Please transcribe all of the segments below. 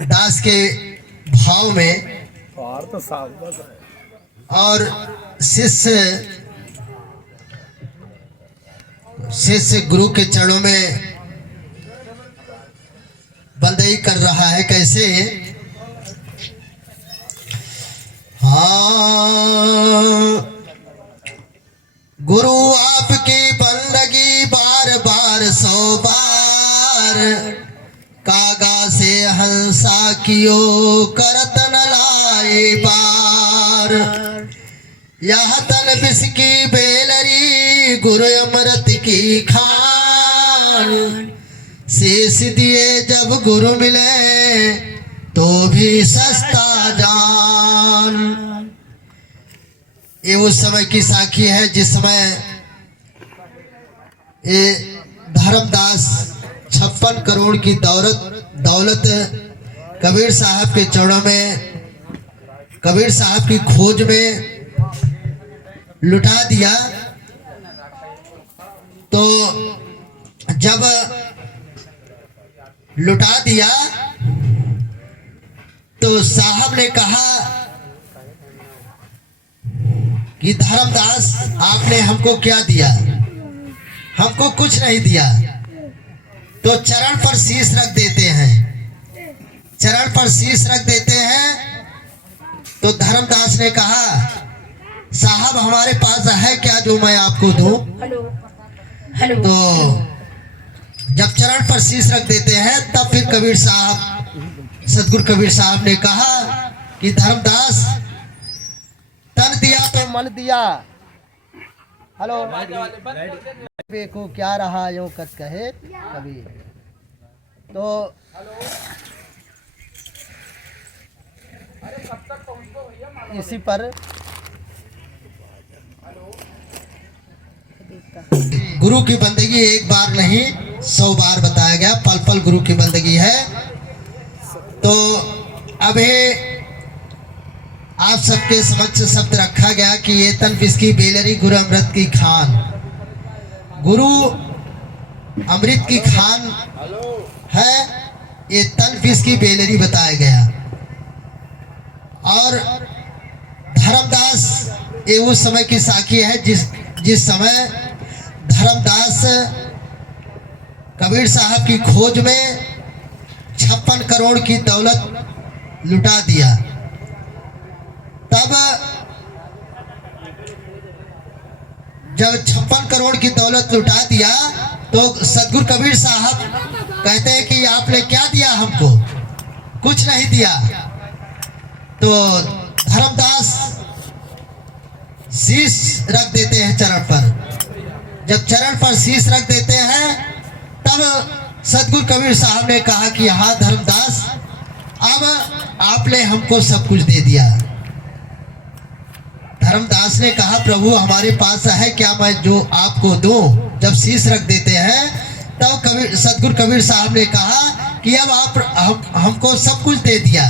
दास के भाव में और शिष्य गुरु के चरणों में बंदगी कर रहा है। कैसे? हाँ, गुरु आपकी बंदगी बार बार 100 बार, कागा से हंसा कियो करत न लाए पार। यह तन विष की बेलरी गुरु अमृत की खान, शेष दिए जब गुरु मिले तो भी सस्ता जान। ये उस समय की साखी है जिस समय ये धर्मदास 56 करोड़ की दौलत कबीर साहब के चरणों में, कबीर साहब की खोज में लुटा दिया। तो जब लुटा दिया तो साहब ने कहा कि धर्मदास आपने हमको क्या दिया? हमको कुछ नहीं दिया। तो चरण पर शीश रख देते हैं, चरण पर शीश रख देते हैं। तो धर्मदास ने कहा साहब हमारे पास है क्या जो मैं आपको दूं? तो जब चरण पर शीश रख देते हैं तब फिर कबीर साहब, सतगुरु कबीर साहब ने कहा कि धर्मदास तन दिया तो मन दिया। हेलो को क्या रहा यो कत कहे कबीर। तो इसी पर गुरु की बंदगी एक बार नहीं 100 बार बताया गया। पल पल गुरु की बंदगी है। तो अभी आप सबके समक्ष शब्द रखा गया कि ये तन विष की बेलरी गुरु अमृत की खान। गुरु अमृत की खान है, ये तन विष की बेलरी बताया गया। और धर्मदास ये उस समय की साखी है जिस समय धर्मदास कबीर साहब की खोज में 56 करोड़ की दौलत लुटा दिया। तब जब 56 करोड़ की दौलत लुटा दिया तो सतगुरु कबीर साहब कहते हैं कि आपने क्या दिया हमको? कुछ नहीं दिया। तो धर्मदास शीश रख देते हैं चरण पर। जब चरण पर शीश रख देते हैं तब सतगुरु कबीर साहब ने कहा कि हाँ धर्मदास, अब आपने हमको सब कुछ दे दिया। धर्मदास ने कहा प्रभु हमारे पास है क्या मैं जो आपको दूं? जब शीश रख देते हैं तब सतगुरु कबीर साहब ने कहा कि अब आप हमको सब कुछ दे दिया।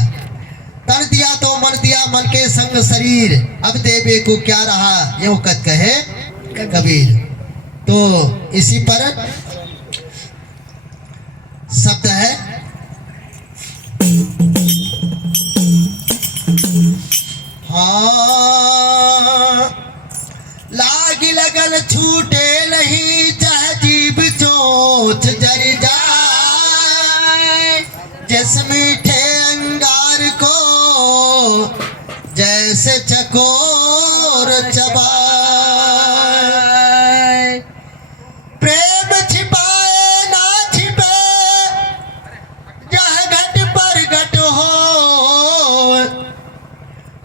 तन दिया तो मन दिया, मन के संग शरीर, अब देवे को क्या रहा यो कत कहे कबीर। तो इसी पर शब्द है हाँ, लागी लगन छूटे नहीं चाहे जीभ चोच जर जाए। जिस मीठे अंगार को जैसे चकोर चबाए। प्रेम छिपाए ना छिपे जह घट पर घट हो,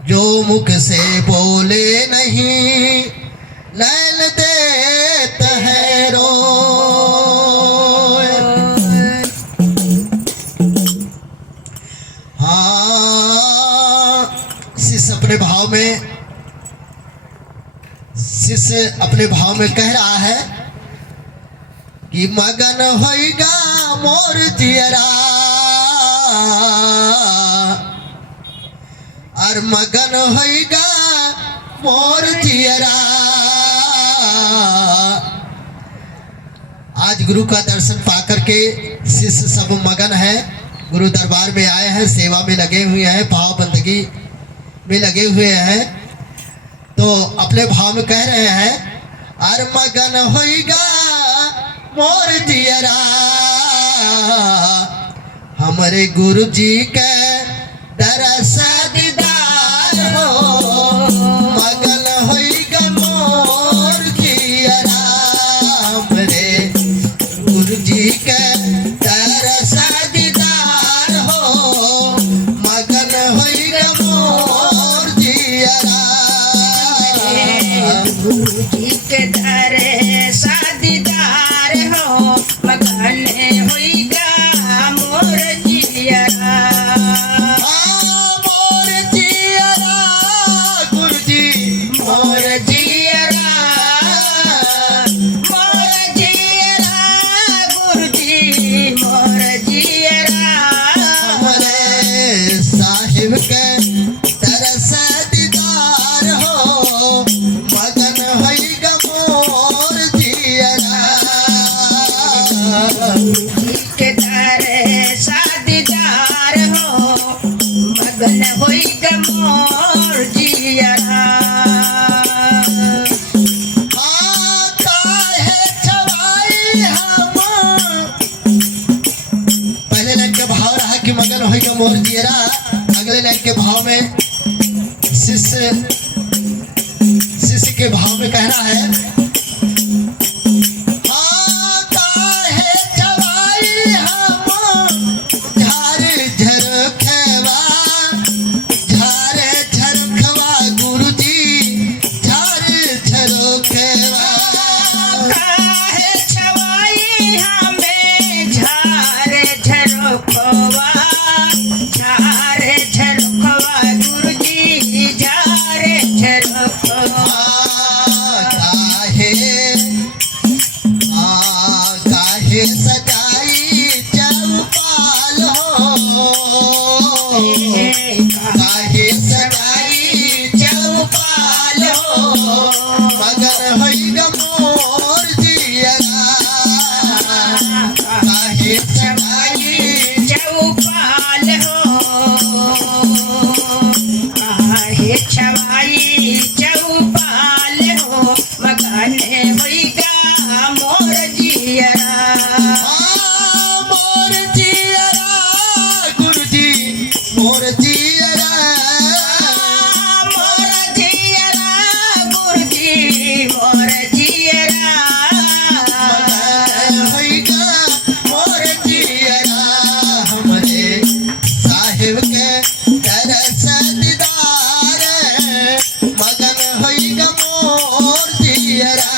जो मुख से बोले नहीं नैन देत है रो। हाँ, शिष्य अपने भाव में कह रहा है कि मगन होइगा मोर जियरा, और मगन होइगा मोर जियरा। आज गुरु का दर्शन पाकर के शिष्य सब मगन है गुरु दरबार में आए हैं, सेवा में लगे हुए हैं, भाव बंदगी में लगे हुए हैं, तो अपने भाव में कह रहे हैं, अर मगन होइगा मोर दियरा हमारे गुरु जी के दरस दीदार हो, मगन होइगा मोर दियरा हमारे गुरु जी के दरस दीदार हो, मगन होइगा मोर दियरा गुरु जी के दरे सादीदार हो, मगन होइगा मोर जियरा। मोर जियरा गुरु जी मोर जियरा, मोर जियरा गुरु जी मोर जियरा। हमारे साहिब के तरस दीदार हो, मगन होइगा मोर जियरा जी के दरे सादीदार हो, मगन होइगा मोर जियरा। काहे छवाई हम। पहले लाइन के भाव रहा कि मगन होइगा मोर जियरा, अगले लाइन के भाव में शिष्य के भाव में कहना है, काहे छवाई हम झार झरखवा, झार झरखवा गुरु जी झार झरखवा। काहे छवाई हमें झार झरोखवा, झार झरोखवा गुरु जी झार झरोखवा। काहे सजाई चौपाल हो, काहे सजाई चौपाल हो, मगन होइगा मोर जियरा काहे सजाई चौपाल हो, काहे छवाई चौपाल हो, मगन होइगा मोर जियरा। मोर जियरा गुरु जी मोर जियरा मोर जियरा गुरु जी मोर जियरा। होइगा मोर जियरा हमरे साहिब के तरस दीदार, मगन होइगा मोर जियरा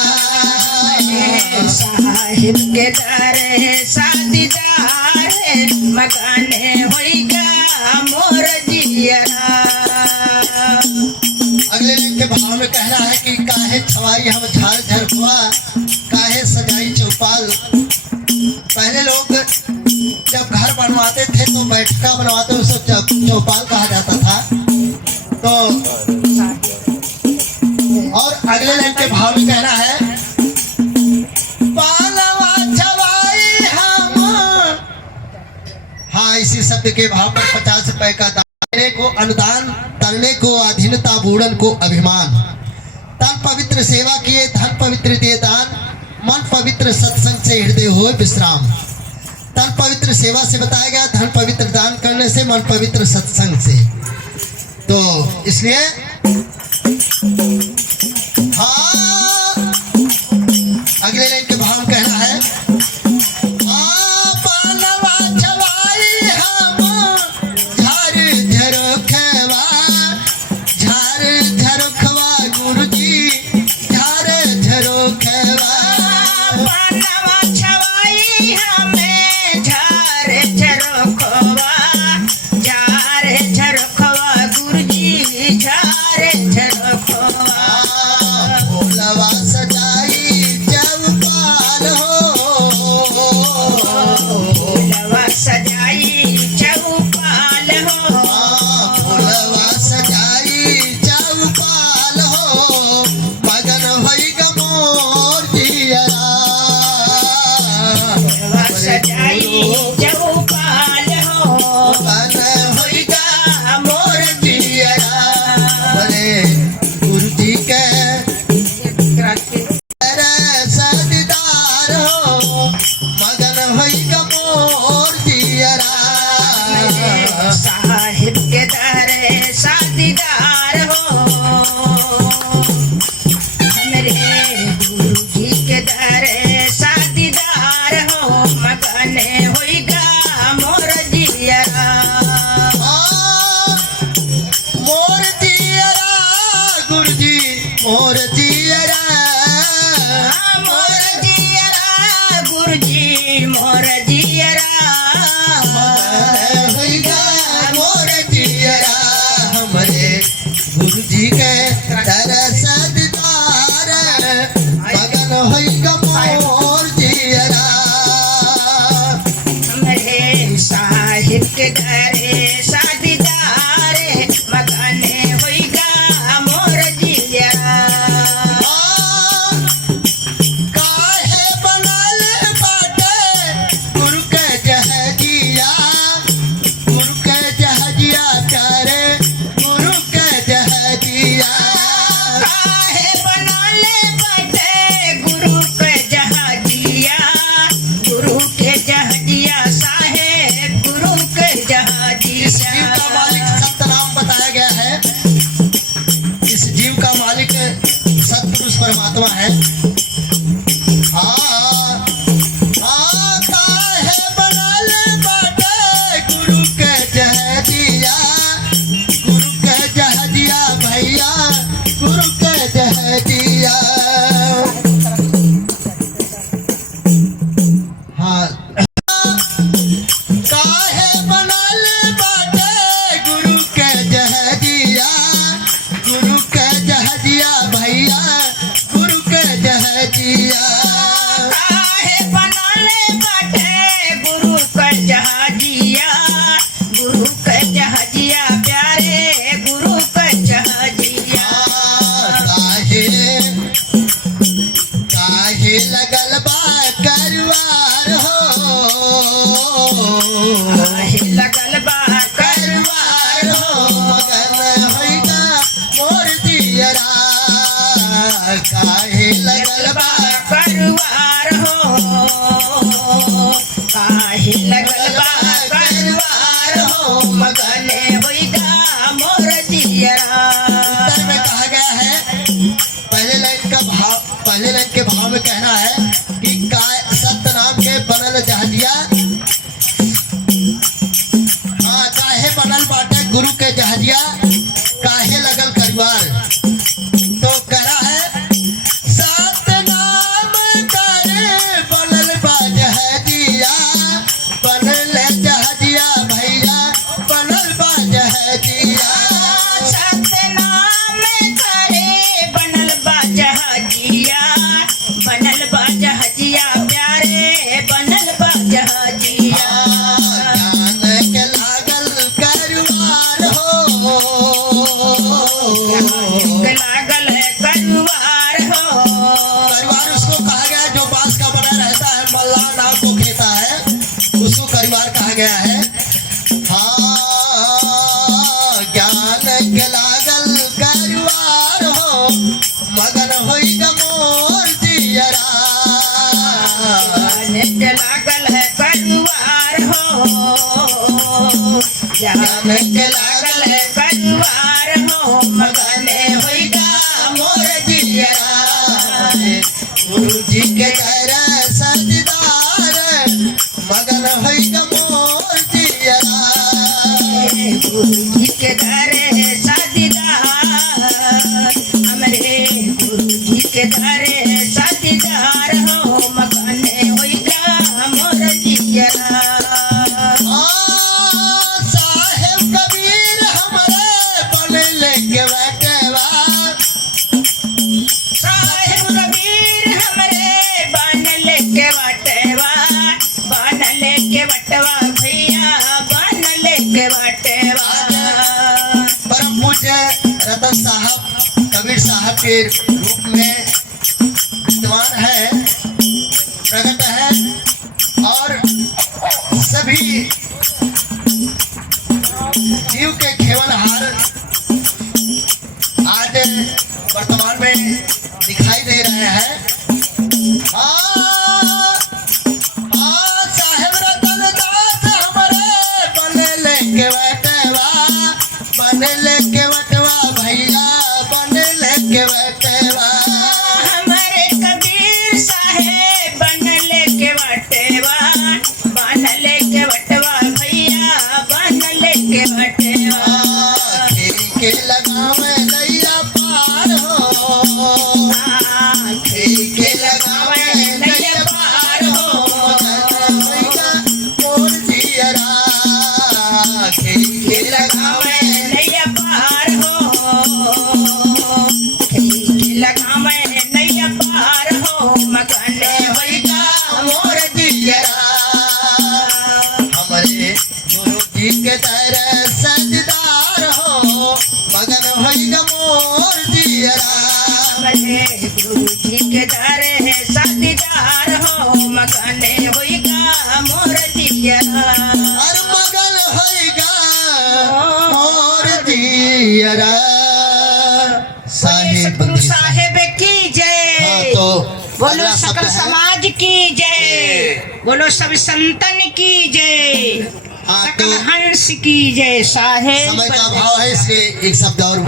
साहिब के दरे सादीदार है, मगन होइगा मोर जियरा। अगले लाइन के भाव में कहना है कि काहे छवाई हम झार झरखवा, काहे सजाई चौपाल। पहले लोग जब घर बनवाते थे तो बैठका बनवाते उसे चौपाल कहा जाता था। तो और अगले लाइन के भाव में कहना है, पालवा छवाई हम। हाँ, इसी शब्द के भाव पर 50 रुपए का दान को अनुदान, तरने को अधीनता, बूढ़न को अभिमान। तन पवित्र सेवा किए धन पवित्र दिए दान, मन पवित्र सत्संग से हृदय हो विश्राम। तन पवित्र सेवा से बताया गया, धन पवित्र दान करने से, मन पवित्र सत्संग से। तो इसलिए हाँ, अगले लाइन के भाव कहना है, पालवा छवाई हम झार झरखवा, झार झरखवा गुरु जी झार झरखवा। पालवा छवाई हमें झार झरोखवा, झार झरोखवा गुरु जी झार झरोखवा। भोलवा सजाई चौपाल हो, भोलवा सजाई चौपाल हो, भोलवा सजाई चौपाल हो, मगन होइगा मोर जियरा भोलवा सजाई चौपाल हो, मगन होइगा मोर जियरा बड़े गुरु जी के सदीदार हो मगन होइगा मोर जियरा साहिब के दर सादीदार हो हमरे गुरु जी के दर सादीदार हो मगन होइगा मोर जियरा मोर जियरा गुरुजी मोर जियरा मोर जियरा गुरुजी मोर जियरा होइगा मोर जियरा हमरे गुरुजी के दरसदार मगन होइगा मोर जियरा हमरे साहिब के घरे सादीदार मगन होइगा मोर जियरा काहे बनल बाटे गुरु के जहजिया गुरु के जहजिया करे गुरु के जहजिया काहे बनाले बाटे गुरु के जहाजिया गुरु के जहाजिया साहेब गुरु के इस जीव का मालिक जहाजिया सतनाम बताया गया है इस जीव का मालिक सतपुरुष परमात्मा है काहे बनल बाटे गुरु के जहजिया गुरु के जहजिया भैया गुरु के जहजिया हाँ काहे बनल बाटे गुरु के जहजिया गुरु के जहजिया भैया गुरु के जहजिया काहे बनाले बाटे गुरु के जहाजिया गुरु के जहाजिया प्यारे गुरु के जहाजिया काहे काहे लगल बा करवार हो काहे लगल बा करवार हो मगन होइगा मोर जियरा काहे लगल बा करवार हो काहे लगल बा करवार हो मगन होइगा मोर जियरा उत्तर में कहा गया है पहले लाइन के भाव में कहना है कि काय सत्य नाम के बनल जहजिया काहे बनल बाटे गुरु के जहजिया काहे लगल करिवार तो कह रहा है सत्य नाम करे बनल बा जहजिया बनल जहजिया भैया बनल बा जहजिया सतनाम करे बनल बा जहाजिया बनल बा जहाजिया प्यारे बनल बा जहाजिया ज्ञान के लागल करवार हो लागल है करवार हो परिवार उसको कहा गया है जो बांस का बना रहता है मल्लाह नाव को खेता है उसको परिवार कहा गया है ज्ञान के लागल करवार हो मगन होइगा मोर जियरा लागल है करवार हो ज्ञान के लागल है करवार हो मगन होइगा मोर जियरा गुरु जी के दर सजदार मगन होइगा मोर जियरा गुरु जी के घरे सादीदार हमरे गुरु जी के घरे सादीदार हो मगन होइगा मोर जियरा साहेब कबीर हमारे बनले के बैठवा साहेब कबीर हमरे बनल के बटवा भैया बनल के बटवा परम पूज्य रतन साहब कबीर साहब के रूप में विद्वान है प्रकट है और सभी जीव के खेवनहार आज वर्तमान में दिखाई दे रहे हैं। साहेब रतन दास हमारे बने लेके बटवा भैया बने लेके बटवा। हमारे कबीर साहेब बनले के वटवा भैया बनले के वटवा। खेरी के लगावे नैया पार हो, खेरी के लगावे नैया पार हो, भैया मोर जियरा खेरी के लगावे नैया पार हो, लगावे नैया पार हो, मगने भैया मोर जियरा। हमारे गुरु जी के दरस दीदार हो, मगन भैया मोर जियरा। हमारे गुरु जी के दर है साथीदार हो, मगने होइगा मोर जियरा। और मगन होइगा मोर जियरा। साहेब सतगुरु साहेब की हाँ, जय। तो बोलो अगला सकल शब्द है समाज की जय। बोलो सब संतन की जय। हाँ, सकल तो हंस की जय। साहेब समय का अभाव है इसलिए एक शब्द और